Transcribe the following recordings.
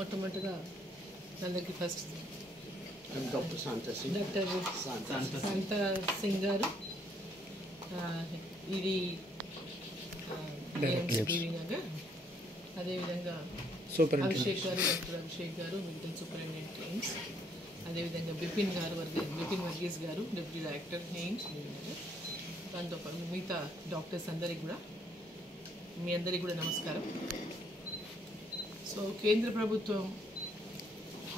మొట్టమొదటిగా అందరికీ first doctor Shanta Singh గారు ఇది నగర్, అదేవిధంగా అభిషేక్ గారు, డాక్టర్ అభిషేక్ గారు మెడికల్ సూపరింటెండెంట్ ఎయిమ్స్, అదేవిధంగా బిపిన్ వర్గీస్ గారు డిప్యూటీ డైరెక్టర్ ఎయిమ్స్ నగర్, దాంతో మిగతా డాక్టర్స్ అందరికీ కూడా మీ అందరికీ కూడా నమస్కారం. సో కేంద్ర ప్రభుత్వం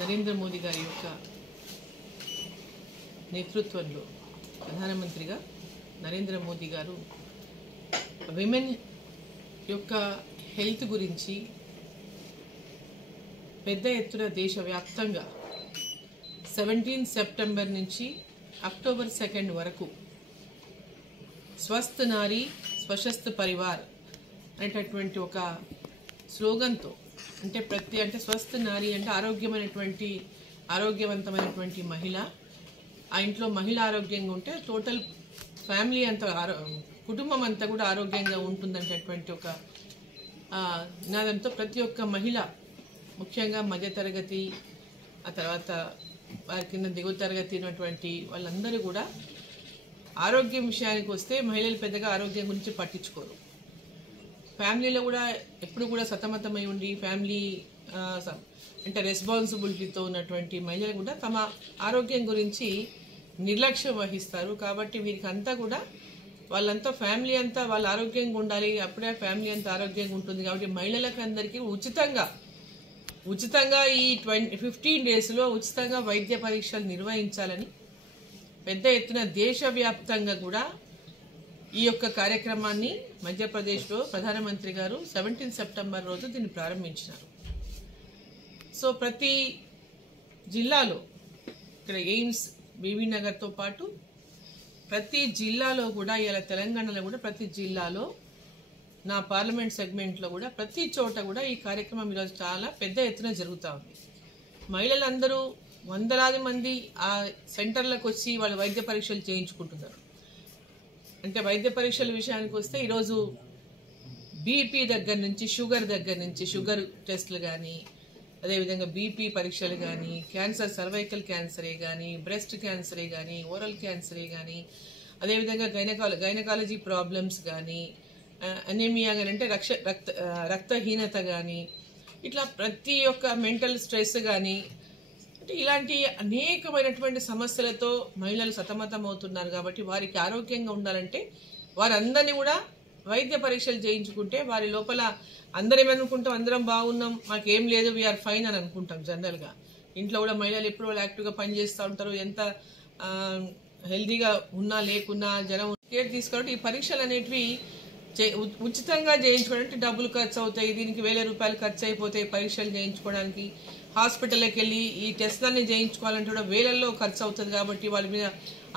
నరేంద్ర మోదీ గారి యొక్క నేతృత్వంలో ప్రధానమంత్రిగా నరేంద్ర మోదీ గారు విమెన్ యొక్క హెల్త్ గురించి పెద్ద ఎత్తున దేశవ్యాప్తంగా 17 సెప్టెంబర్ నుంచి అక్టోబర్ 2 వరకు స్వస్థ నారీ స్వశస్త పరివార్ అనేటటువంటి ఒక స్లోగన్తో, అంటే స్వస్థ నారీ అంటే ఆరోగ్యవంతమైనటువంటి మహిళ, ఆ ఇంట్లో మహిళ ఆరోగ్యంగా ఉంటే టోటల్ ఫ్యామిలీ అంతా కుటుంబం అంతా కూడా ఆరోగ్యంగా ఉంటుందనేటటువంటి ఒక నినాదంతో ప్రతి ఒక్క మహిళ, ముఖ్యంగా మధ్యతరగతి, ఆ తర్వాత వారి కింద దిగువ తరగతి ఉన్నటువంటి వాళ్ళందరూ కూడా ఆరోగ్యం విషయానికి వస్తే మహిళలు పెద్దగా ఆరోగ్యం గురించి పట్టించుకోరు. ఫ్యామిలీలో కూడా ఎప్పుడు కూడా సతమతమై ఉండి ఫ్యామిలీ అంటే రెస్పాన్సిబిలిటీతో ఉన్నటువంటి మహిళలు కూడా తమ ఆరోగ్యం గురించి నిర్లక్ష్యం వహిస్తారు. కాబట్టి వీరికి అంతా కూడా వాళ్ళంతా ఫ్యామిలీ అంతా వాళ్ళ ఆరోగ్యంగా ఉండాలి, అప్పుడే ఫ్యామిలీ అంతా ఆరోగ్యంగా ఉంటుంది. కాబట్టి మహిళలకు అందరికీ ఉచితంగా ఈ 15 డేస్లో ఉచితంగా వైద్య పరీక్షలు నిర్వహించాలని పెద్ద ఎత్తున దేశవ్యాప్తంగా కూడా ఈ యొక్క కార్యక్రమాన్ని మధ్యప్రదేశ్లో ప్రధానమంత్రి గారు 17 సెప్టెంబర్ రోజు దీన్ని ప్రారంభించినారు. సో ప్రతి జిల్లాలో, ఇక్కడ ఎయిమ్స్ బీబీ నగర్తో పాటు ప్రతి జిల్లాలో కూడా, ఇలా తెలంగాణలో కూడా ప్రతి జిల్లాలో, నా పార్లమెంట్ సెగ్మెంట్లో కూడా ప్రతి చోట కూడా ఈ కార్యక్రమం ఈరోజు చాలా పెద్ద ఎత్తున జరుగుతూ ఉంది. మహిళలందరూ వందలాది మంది ఆ సెంటర్లకు వచ్చి వాళ్ళు వైద్య పరీక్షలు చేయించుకుంటున్నారు. అంటే వైద్య పరీక్షల విషయానికి వస్తే ఈరోజు బీపీ దగ్గర నుంచి షుగర్ టెస్టులు కానీ, అదేవిధంగా బీపీ పరీక్షలు కానీ, క్యాన్సర్, సర్వైకల్ క్యాన్సరే కానీ, బ్రెస్ట్ క్యాన్సరే కానీ, ఓరల్ క్యాన్సరే కానీ, అదేవిధంగా గైనకాలజీ ప్రాబ్లమ్స్ కానీ, అనీమియా కానీ అంటే రక్తహీనత కానీ, ఇట్లా ప్రతి ఒక్క మెంటల్ స్ట్రెస్ కానీ, అంటే ఇలాంటి అనేకమైనటువంటి సమస్యలతో మహిళలు సతమతం అవుతున్నారు. కాబట్టి వారికి ఆరోగ్యంగా ఉండాలంటే వారందరినీ కూడా వైద్య పరీక్షలు చేయించుకుంటే వారి లోపల అందరం అందరం బాగున్నాం, మాకేం లేదు, వీఆర్ ఫైన్ అని అనుకుంటాం. జనరల్గా ఇంట్లో కూడా మహిళలు ఎప్పుడు వాళ్ళు యాక్టివ్గా పనిచేస్తూ ఉంటారు, ఎంత హెల్దీగా ఉన్నా లేకున్నా జనం కేర్ తీసుకోవాలంటే ఈ పరీక్షలు అనేటివి ఉచితంగా చేయించుకోవడానికి డబ్బులు ఖర్చు అవుతాయి. దీనికి 1000 రూపాయలు ఖర్చు అయిపోతాయి పరీక్షలు చేయించుకోవడానికి. హాస్పిటల్కి వెళ్ళి ఈ టెస్ట్లన్నీ చేయించుకోవాలంటే కూడా వేలల్లో ఖర్చు అవుతుంది. కాబట్టి వాళ్ళ మీద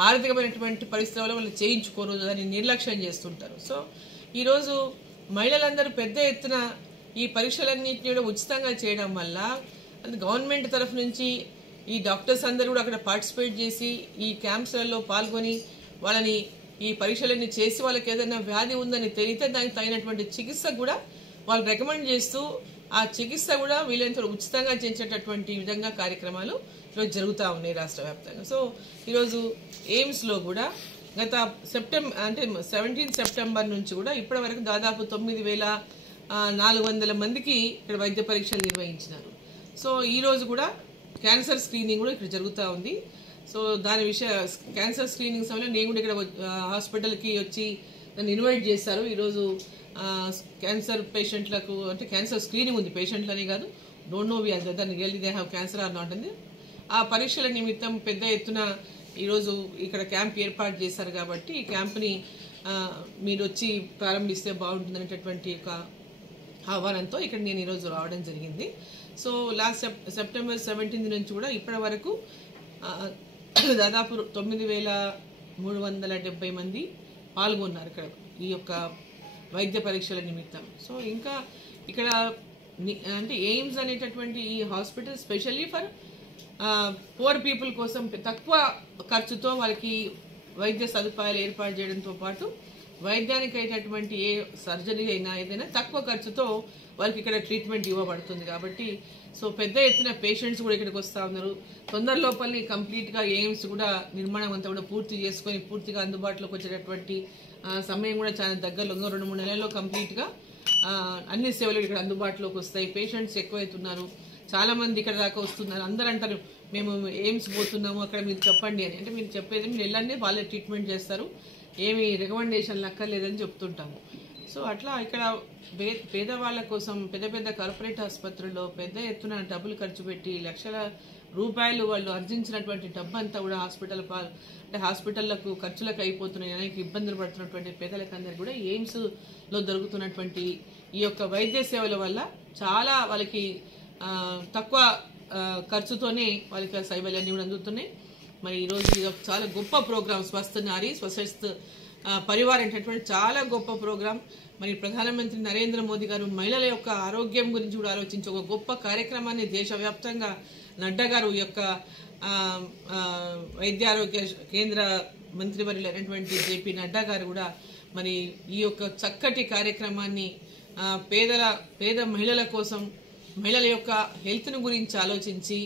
ఆర్థికమైనటువంటి పరిస్థితుల వల్ల వాళ్ళు చేయించుకోరు, దాన్ని నిర్లక్ష్యం చేస్తుంటారు. సో ఈరోజు మహిళలందరూ పెద్ద ఎత్తున ఈ పరీక్షలన్నింటినీ కూడా ఉచితంగా చేయడం వల్ల గవర్నమెంట్ తరఫు నుంచి ఈ డాక్టర్స్ అందరూ కూడా అక్కడ పార్టిసిపేట్ చేసి ఈ క్యాంప్స్లలో పాల్గొని వాళ్ళని ఈ పరీక్షలన్నీ చేసి వాళ్ళకి ఏదైనా వ్యాధి ఉందని తెలిస్తే దానికి తగినటువంటి చికిత్స కూడా వాళ్ళు రికమెండ్ చేస్తూ ఆ చికిత్స కూడా వీలైనంత ఉచితంగా చేసేటటువంటి విధంగా కార్యక్రమాలు ఈరోజు జరుగుతూ ఉన్నాయి రాష్ట్ర వ్యాప్తంగా. సో ఈరోజు ఎయిమ్స్లో కూడా గత 17 సెప్టెంబర్ నుంచి కూడా ఇప్పటి వరకు దాదాపు 9,400 మందికి ఇక్కడ వైద్య పరీక్షలు నిర్వహించినారు. సో ఈరోజు కూడా క్యాన్సర్ స్క్రీనింగ్ కూడా ఇక్కడ జరుగుతూ ఉంది. సో క్యాన్సర్ స్క్రీనింగ్ సమయంలో నేను కూడా ఇక్కడ హాస్పిటల్కి వచ్చి నన్ను ఇన్వైట్ చేశారు. ఈరోజు క్యాన్సర్ పేషెంట్లకు అంటే క్యాన్సర్ స్క్రీనింగ్ ఉంది, పేషెంట్లని కాదు, డోంట్ నో దాన్ని really they have cancer are not అంది. ఆ పరీక్షల నిమిత్తం పెద్ద ఎత్తున ఈరోజు ఇక్కడ క్యాంప్ ఏర్పాటు చేశారు. కాబట్టి ఈ క్యాంప్ని మీరు వచ్చి ప్రారంభిస్తే బాగుంటుందనేటటువంటి ఒక ఆహ్వానంతో ఇక్కడ నేను ఈరోజు రావడం జరిగింది. సో లాస్ట్ సెప్టెంబర్ 17 నుంచి కూడా ఇప్పటి వరకు దాదాపు 9,370 మంది పాల్గొన్నారు ఇక్కడ ఈ యొక్క వైద్య పరీక్షల నిమిత్తం. సో ఇంకా ఇక్కడ అంటే ఎయిమ్స్ అనేటటువంటి ఈ hospital specially for poor people కోసం తక్కువ ఖర్చుతో వాళ్ళకి వైద్య సదుపాయాలు ఏర్పాటు చేయడంతో పాటు వైద్యానికి అయినటువంటి ఏ సర్జరీ అయినా ఏదైనా తక్కువ ఖర్చుతో వాళ్ళకి ఇక్కడ ట్రీట్మెంట్ ఇవ్వబడుతుంది. కాబట్టి సో పెద్ద ఎత్తున పేషెంట్స్ కూడా ఇక్కడికి వస్తూ ఉన్నారు. తొందర లోపలి కంప్లీట్గా ఎయిమ్స్ కూడా నిర్మాణం అంతా కూడా పూర్తి చేసుకొని పూర్తిగా అందుబాటులోకి వచ్చేటటువంటి సమయం కూడా చాలా దగ్గరలో 2-3 నెలల్లో కంప్లీట్గా అన్ని సేవలు ఇక్కడ అందుబాటులోకి వస్తాయి. పేషెంట్స్ ఎక్కువైతున్నారు, చాలా మంది ఇక్కడ దాకా వస్తున్నారు. అందరూ అంటారు మేము ఎయిమ్స్ పోతున్నాము అక్కడ మీరు చెప్పండి అని. అంటే మీరు చెప్పేది మీరు వెళ్ళండి, వాళ్ళే ట్రీట్మెంట్ చేస్తారు, ఏమి రికమెండేషన్లు అక్కర్లేదని చెప్తుంటాము. సో అట్లా ఇక్కడ పేదవాళ్ళ కోసం పెద్ద పెద్ద కార్పొరేట్ ఆసుపత్రుల్లో పెద్ద ఎత్తున డబ్బులు ఖర్చు పెట్టి లక్షల రూపాయలు వాళ్ళు ఆర్జించినటువంటి డబ్బు అంతా కూడా హాస్పిటళ్లకు ఖర్చులకు అయిపోతున్నాయి. అనేక ఇబ్బందులు పడుతున్నటువంటి పేదలకు అందరికీ కూడా ఎయిమ్స్లో దొరుకుతున్నటువంటి ఈ యొక్క వైద్య సేవల వల్ల చాలా వాళ్ళకి తక్కువ ఖర్చుతోనే వాళ్ళకి సేవలన్నీ కూడా అందుతున్నాయి. మరి ఈరోజు ఇది ఒక చాలా గొప్ప ప్రోగ్రామ్, స్వస్థ నారి స్వస్థ పరివార్ అనేటటువంటి చాలా గొప్ప ప్రోగ్రాం. మరి ప్రధానమంత్రి నరేంద్ర మోదీ గారు మహిళల యొక్క ఆరోగ్యం గురించి కూడా ఆలోచించి ఒక గొప్ప కార్యక్రమాన్ని దేశవ్యాప్తంగా నడ్డా గారు ఈ యొక్క వైద్య ఆరోగ్య కేంద్ర మంత్రివర్యులు అయినటువంటి జేపీ నడ్డా గారు కూడా మరి ఈ యొక్క చక్కటి కార్యక్రమాన్ని పేద మహిళల కోసం, మహిళల యొక్క హెల్త్ను గురించి ఆలోచించి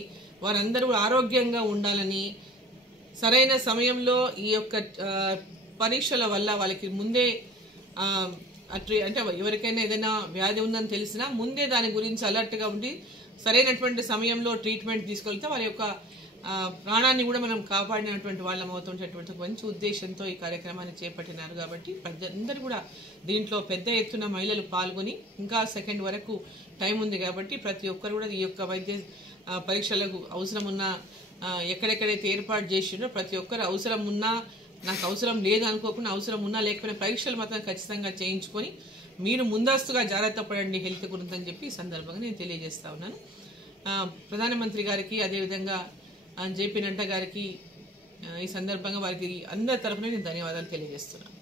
వారందరూ ఆరోగ్యంగా ఉండాలని సరైన సమయంలో ఈ యొక్క పరీక్షల వల్ల వాళ్ళకి ముందే అంటే ఎవరికైనా ఏదైనా వ్యాధి ఉందని తెలిసినా ముందే దాని గురించి అలర్ట్గా ఉండి సరైనటువంటి సమయంలో ట్రీట్మెంట్ తీసుకెళ్తే వాళ్ళ యొక్క ప్రాణాన్ని కూడా మనం కాపాడినటువంటి వాళ్ళం అవుతుంటేటువంటి మంచి ఉద్దేశంతో ఈ కార్యక్రమాన్ని చేపట్టినారు. కాబట్టి అందరూ కూడా దీంట్లో పెద్ద ఎత్తున మహిళలు పాల్గొని ఇంకా సెకండ్ వరకు టైం ఉంది కాబట్టి ప్రతి ఒక్కరు కూడా ఈ యొక్క వైద్య పరీక్షలకు అవసరం ఉన్న ఎక్కడెక్కడైతే ఏర్పాటు చేసిండో ప్రతి ఒక్కరు అవసరం ఉన్నా నాకు అవసరం లేదు అనుకోకుండా అవసరం ఉన్నా లేకపోయినా పరీక్షలు మాత్రం ఖచ్చితంగా చేయించుకొని మీరు ముందస్తుగా జాగ్రత్త పడండి హెల్త్ గురించి అని చెప్పి ఈ సందర్భంగా నేను తెలియజేస్తా ఉన్నాను. ప్రధానమంత్రి గారికి అదేవిధంగా జేపీ నడ్డా గారికి ఈ సందర్భంగా వారికి అందరి తరఫున నేను ధన్యవాదాలు తెలియజేస్తున్నాను.